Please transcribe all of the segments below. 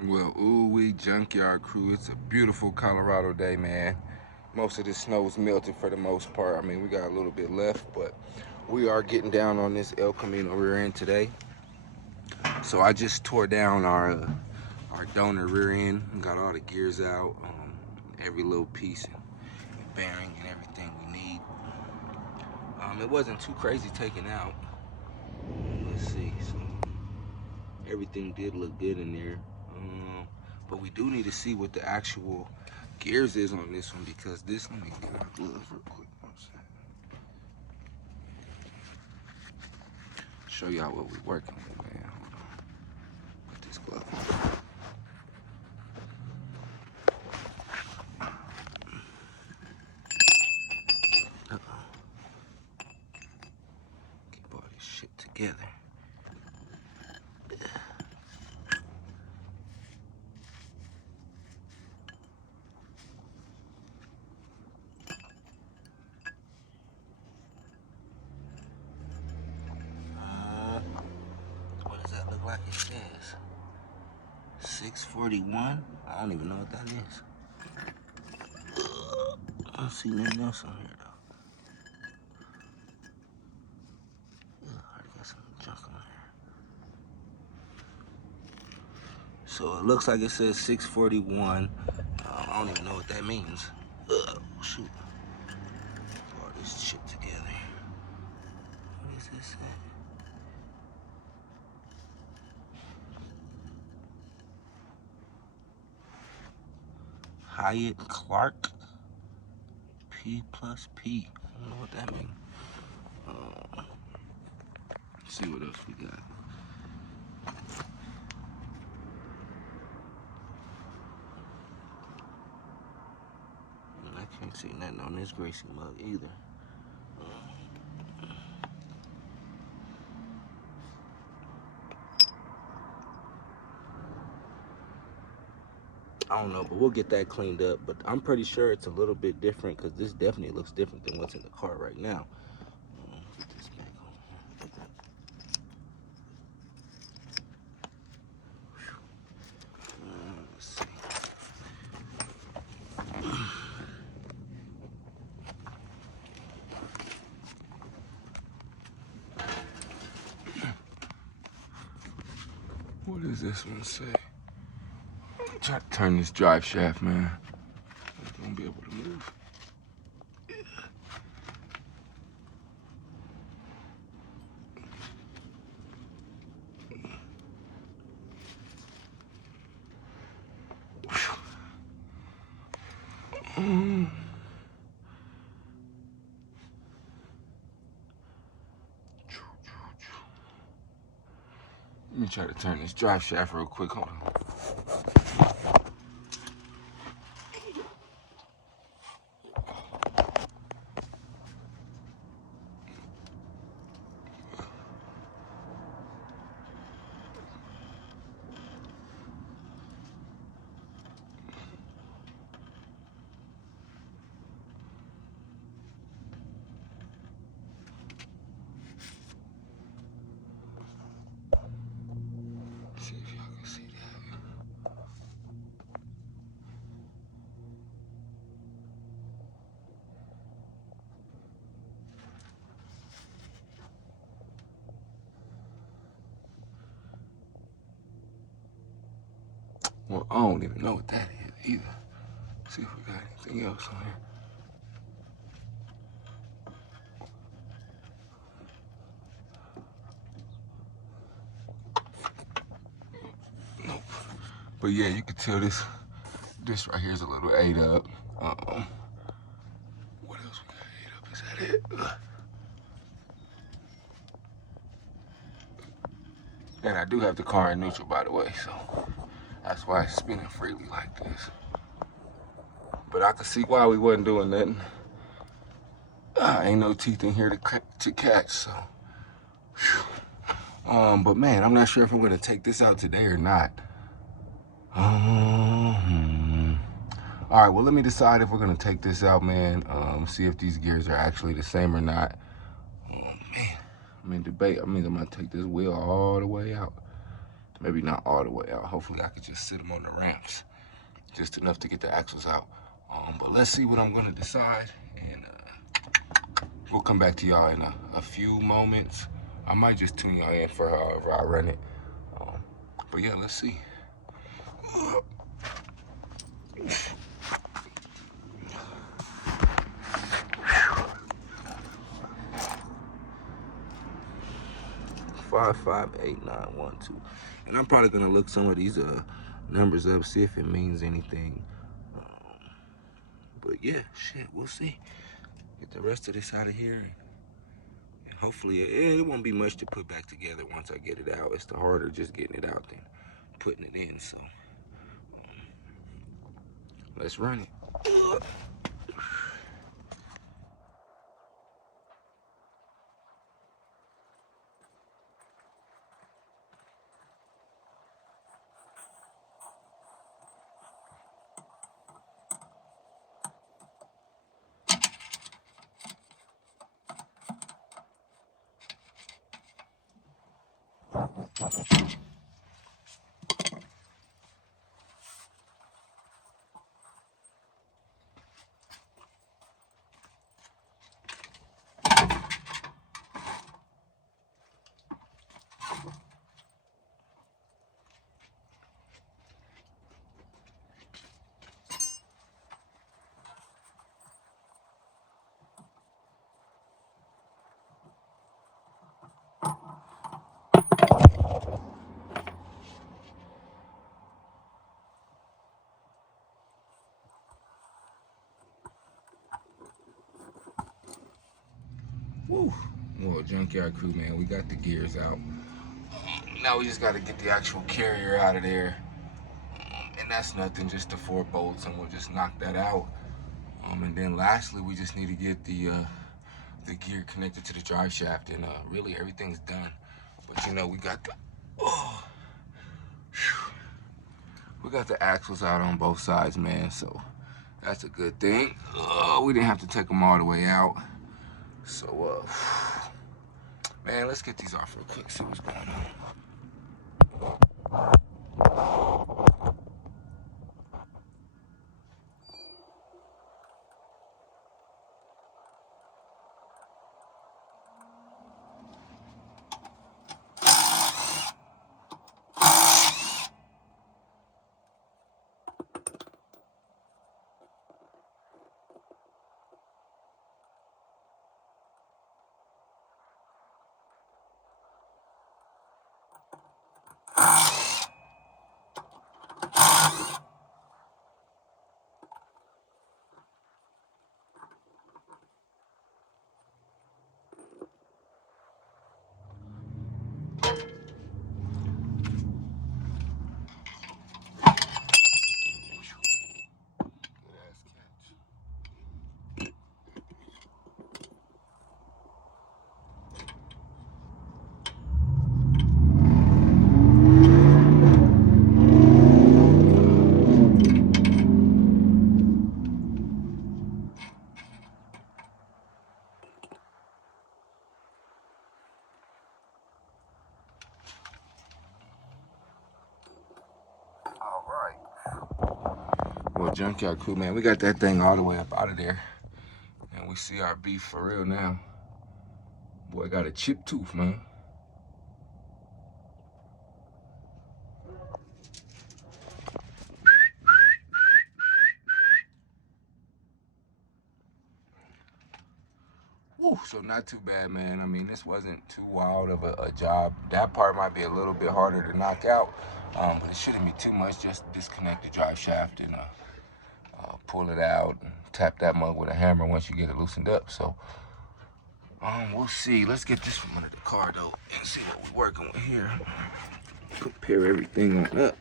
Well, ooh-wee, junkyard crew, it's a beautiful Colorado day, man. Most of the snow's melted for the most part. I mean, we got a little bit left, but we are getting down on this El Camino rear end today. So I just tore down our donor rear end, got all the gears out, every little piece and bearing and everything we need. It wasn't too crazy taking out. Let's see, so everything did look good in there. But we do need to see what the actual gears is on this one, because this, let me get my gloves real quick. Show y'all what we're working with, man. Hold on. Put this glove on. Keep all this shit together. What does that look like it says? 641? I don't even know what that is. I don't see nothing else on here, though. I got some junk on here. So it looks like it says 641. I don't even know what that means. Shoot. All this shit together. What is this? Hyatt Clark P plus P. I don't know what that means. Let's see what else we got. I can't see nothing on this greasy mug either. I don't know, but we'll get that cleaned up. But I'm pretty sure it's a little bit different, because this definitely looks different than what's in the car right now. Get this back on here. Let's see. What does this one say? Try to turn this drive shaft, man. I won't be able to move. Let me try to turn this drive shaft real quick. Hold on. See if y'all can see that. Well, I don't even know what that is either. See if we got anything else on here. Nope. But yeah, you can tell this right here is a little ate up. What else we got ate up? Is that it? And I do have the car in neutral, by the way, so that's why it's spinning freely like this. But I could see why we wasn't doing nothing. Ain't no teeth in here to catch, so. But man, I'm not sure if I'm gonna take this out today or not. All right, well, let me decide if we're gonna take this out, man. See if these gears are actually the same or not. Oh man, I'm in debate. I mean, I'm gonna take this wheel all the way out to Maybe not all the way out. Hopefully I could just sit them on the ramps, just enough to get the axles out. But let's see what I'm gonna decide, and we'll come back to y'all in a few moments. I might just tune y'all in for however I run it. But yeah, let's see. 558912. And I'm probably gonna look some of these numbers up, see if it means anything. But yeah, shit, we'll see. Get the rest of this out of here, and hopefully it won't be much to put back together once I get it out. It's the harder just getting it out than putting it in. So let's run it. Woo. Well, junkyard crew, man, we got the gears out. Now we just got to get the actual carrier out of there. And that's nothing, just the 4 bolts, and we'll just knock that out. And then lastly, we just need to get the gear connected to the drive shaft, and really everything's done. But you know, we got the we got the axles out on both sides, man. So that's a good thing. We didn't have to take them all the way out. So man, let's get these off real quick. See what's going on. Well, junkyard crew, man, we got that thing all the way up out of there, and we see our beef for real now. Boy, got a chipped tooth, man. Woo, so not too bad, man. I mean, this wasn't too wild of a job. That part might be a little bit harder to knock out, but it shouldn't be too much. Just disconnect the drive shaft and pull it out and tap that mug with a hammer once you get it loosened up. So we'll see. Let's get this from under the car though and see what we're working with here. Prepare everything on up.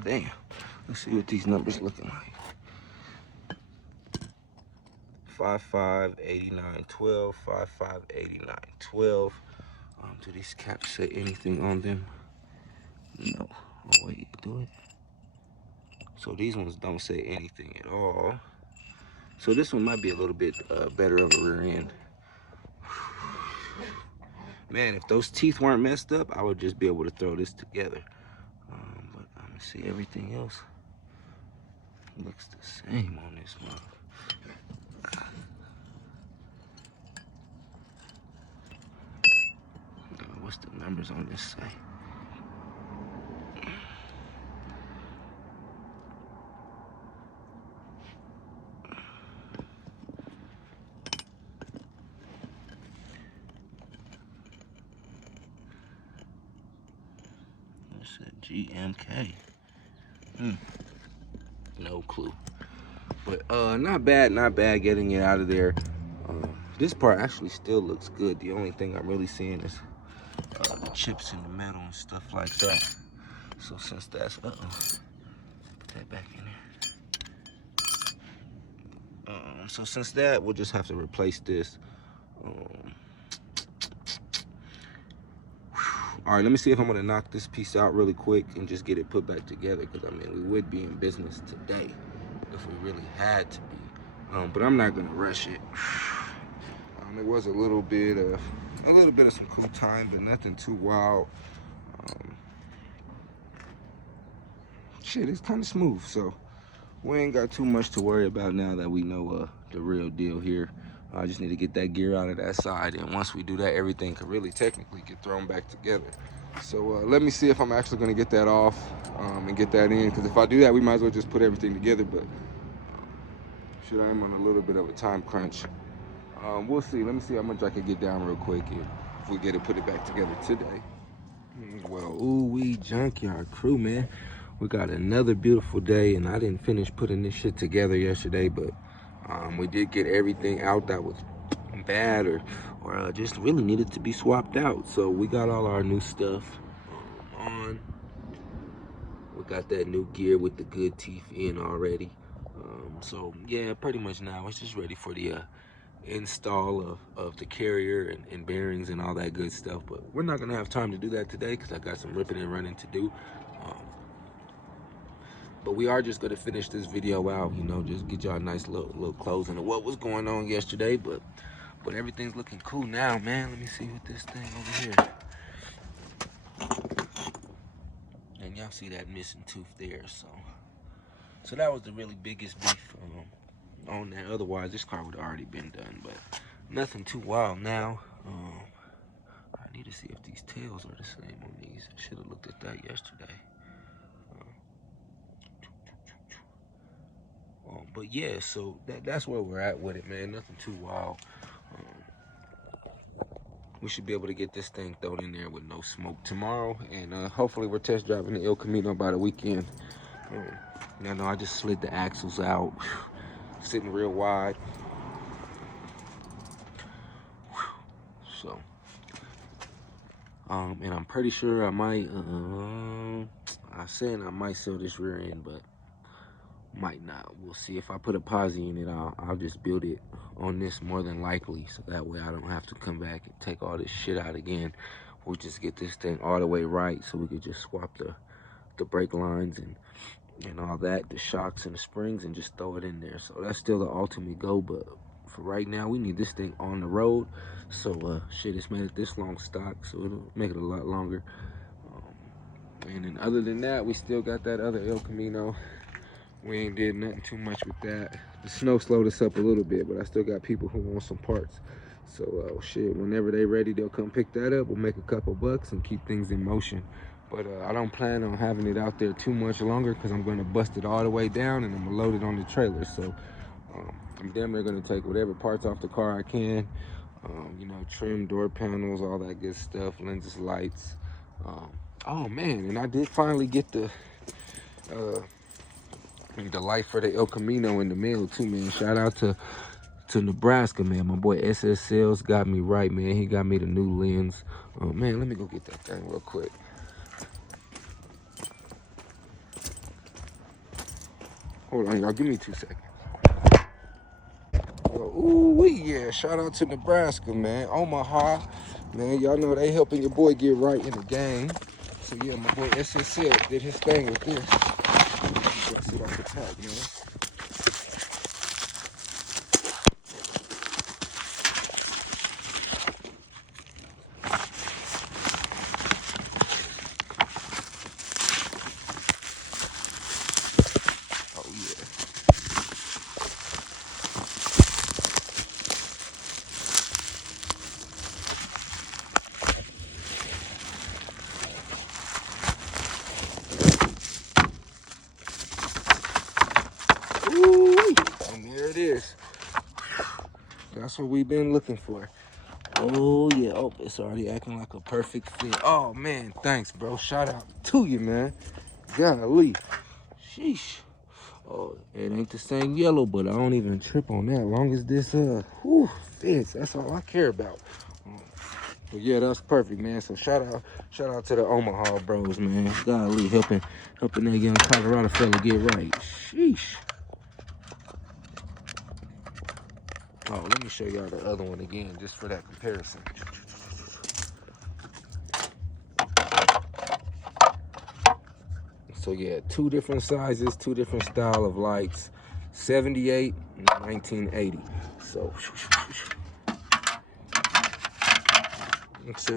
Damn. Let's see what these numbers looking like. 55, 89, 12, 55, 89, 12. Do these caps say anything on them? No. Oh, wait, do it? So these ones don't say anything at all. So this one might be a little bit better of a rear end. Man, if those teeth weren't messed up, I would just be able to throw this together. But I'm gonna see everything else looks the same on this one. What's the numbers on this say? It's a GMK. No clue. But not bad getting it out of there. This part actually still looks good. The only thing I'm really seeing is the chips in the metal and stuff like that. So since that's, put that back in there. So since that, we'll just have to replace this. All right, let me see if I'm gonna knock this piece out really quick and just get it put back together, because I mean, we would be in business today if we really had to be. But I'm not gonna rush it. It was a little bit of some cool time, but nothing too wild. Shit, it's kind of smooth, so we ain't got too much to worry about now that we know the real deal here. I just need to get that gear out of that side, and once we do that, everything could really technically get thrown back together. So let me see if I'm actually gonna get that off and get that in, because if I do that, we might as well just put everything together. But shit, I'm on a little bit of a time crunch. We'll see. Let me see how much I can get down real quick if we get it put it back together today. Well, ooh-wee, junkyard crew, man. We got another beautiful day, and I didn't finish putting this shit together yesterday, but we did get everything out that was bad or just really needed to be swapped out. So we got all our new stuff on. We got that new gear with the good teeth in already. So yeah, pretty much now it's just ready for the install of the carrier and bearings and all that good stuff. But we're not gonna have time to do that today because I got some ripping and running to do. But we are just gonna finish this video out, you know, just get y'all a nice little closing of what was going on yesterday. But everything's looking cool now, man. Let me see what this thing over here. And y'all see that missing tooth there, so that was the really biggest beef on that. Otherwise, this car would have already been done, but nothing too wild now. I need to see if these tails are the same on these. I should have looked at that yesterday. But yeah, so that's where we're at with it, man. Nothing too wild. We should be able to get this thing thrown in there with no smoke tomorrow, and hopefully we're test driving the El Camino by the weekend. I know I just slid the axles out, sitting real wide. So, and I'm pretty sure I might, I said I might sell this rear end, but might not. We'll see. If I put a posi in it, I'll just build it on this more than likely, so that way I don't have to come back and take all this shit out again. We'll just get this thing all the way right, so we could just swap the brake lines and all that, the shocks and the springs, and just throw it in there. So that's still the ultimate goal, but for right now, we need this thing on the road. So shit, it's made it this long stock, so it'll make it a lot longer. And then other than that, we still got that other El Camino. We ain't did nothing too much with that. The snow slowed us up a little bit, but I still got people who want some parts. So shit, whenever they ready, they'll come pick that up. We'll make a couple bucks and keep things in motion. But I don't plan on having it out there too much longer, because I'm going to bust it all the way down and I'm going to load it on the trailer. So I'm damn near going to take whatever parts off the car I can. You know, trim, door panels, all that good stuff, lenses, lights. Oh man, and I did finally get the light for the El Camino in the mail too, man. Shout out to Nebraska, man. My boy SS Sales got me right, man. He got me the new lens. Man, let me go get that thing real quick. Hold on, y'all. Give me 2 seconds. Ooh, yeah. Shout out to Nebraska, man. Omaha, man. Y'all know they helping your boy get right in the game. So, yeah, my boy SSL did his thing with this. Let's sit off the top, man. Oh, yeah. Ooh, and there it is. That's what we've been looking for. Oh, yeah. Oh, it's already acting like a perfect fit. Oh, man. Thanks, bro. Shout out to you, man. Golly. Sheesh. Oh, it ain't the same yellow, but I don't even trip on that. As long as this, fits. That's all I care about. But yeah, that's perfect, man. So shout out to the Omaha bros, man. Golly, helping that young Colorado fella get right. Sheesh. Oh, let me show y'all the other one again, just for that comparison. So yeah, 2 different sizes, 2 different style of lights, 78 and 1980. So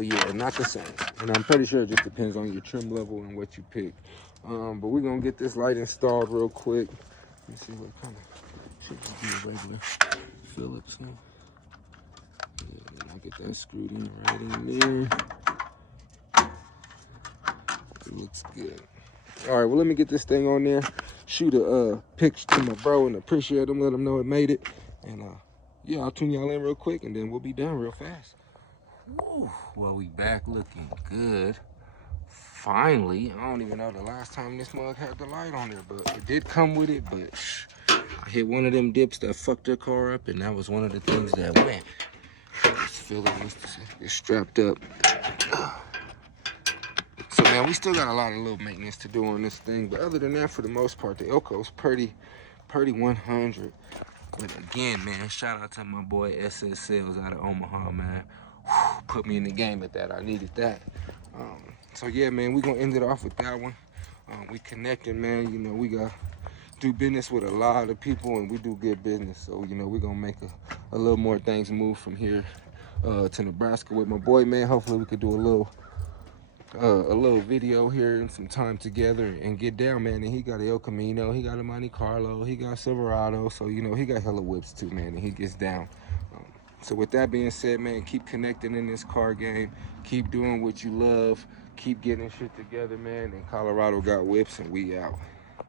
yeah, not the same. And I'm pretty sure it just depends on your trim level and what you pick. But we're gonna get this light installed real quick. Let me see what kind of should be a regular Phillips. Huh? Yeah, then I'll get that screwed in right in there. It looks good. All right, well, let me get this thing on there, shoot a picture to my bro and appreciate him, let him know it made it. And yeah, I'll tune y'all in real quick and then we'll be done real fast. Woo. Well, we back looking good. Finally, I don't even know the last time this mug had the light on there, but it did come with it. But I hit one of them dips that fucked the car up, and that was one of the things that went. Just feel it's strapped up. So man, we still got a lot of little maintenance to do on this thing, but other than that, for the most part, the Elko's pretty 100. But again, man, shout out to my boy SS Sales out of Omaha, man. Whew, put me in the game at that. I needed that. So yeah, man, we gonna end it off with that one. We connecting, man. You know, we got do business with a lot of people, and we do good business. So you know, we gonna make a little more things move from here to Nebraska with my boy, man. Hopefully, we could do a little video here and some time together and get down, man. And he got a El Camino, he got a Monte Carlo, he got Silverado, so you know he got hella whips too, man, and he gets down. So with that being said, man, keep connecting in this car game, keep doing what you love, keep getting shit together, man. And Colorado got whips, and we out.